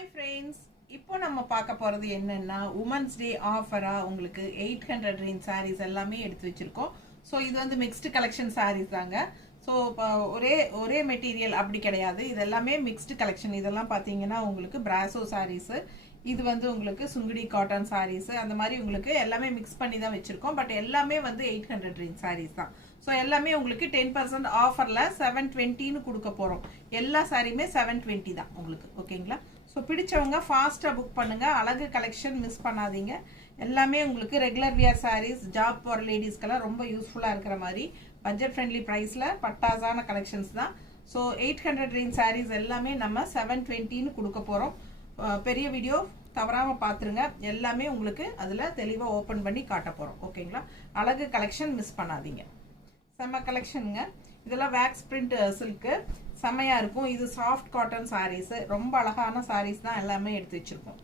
Hi friends, இப்போ நம்ம பார்க்க போறது என்னன்னா உமன்ஸ் டே ஆஃபரா உங்களுக்கு 800 ரேஞ்ச் sarees எல்லாமே எடுத்து வச்சிருக்கோம். ஸோ இது வந்து மிக்ஸ்டு கலெக்ஷன் sarees தாங்க. ஸோ ஒரே மெட்டீரியல் அப்படி கிடையாது, இது எல்லாமே மிக்ஸ்டு கலெக்ஷன். இதெல்லாம் பார்த்தீங்கன்னா உங்களுக்கு பிராசோ sarees, இது வந்து உங்களுக்கு சுங்குடி காட்டன் sarees, அந்த மாதிரி உங்களுக்கு எல்லாமே மிக்ஸ் பண்ணி தான் வச்சிருக்கோம். பட் எல்லாமே வந்து 800 ரேஞ்ச் sarees தான். ஸோ எல்லாமே உங்களுக்கு 10% ஆஃபரில் 720ன்னு கொடுக்க போகிறோம். எல்லா சாரியுமே 720 தான் உங்களுக்கு. ஓகேங்களா? ஸோ பிடிச்சவங்க ஃபாஸ்ட்டாக புக் பண்ணுங்கள். அழகு கலெக்ஷன் மிஸ் பண்ணாதீங்க. எல்லாமே உங்களுக்கு ரெகுலர் வியர் சாரீஸ், ஜாப் போகிற லேடிஸ்க்கெல்லாம் ரொம்ப யூஸ்ஃபுல்லாக இருக்கிற மாதிரி பட்ஜெட் ஃப்ரெண்ட்லி ப்ரைஸில் பட்டாசான கலெக்ஷன்ஸ் தான். ஸோ 800 ரேஞ்ச் சாரீஸ் எல்லாமே நம்ம 720ன்னு கொடுக்க போகிறோம். பெரிய வீடியோ தவறாமல் பார்த்துருங்க. எல்லாமே உங்களுக்கு அதில் தெளிவாக ஓப்பன் பண்ணி காட்ட போகிறோம். ஓகேங்களா? அழகு கலெக்ஷன் மிஸ் பண்ணாதீங்க. செம்ம கலெக்ஷனுங்க. இதெல்லாம் வேக்ஸ் பிரிண்ட் சில்க்கு செம்மையாக இருக்கும். இது சாஃப்ட் காட்டன் சாரீஸ், ரொம்ப அழகான சாரீஸ் தான் எல்லாமே எடுத்து வச்சுருக்கோம்.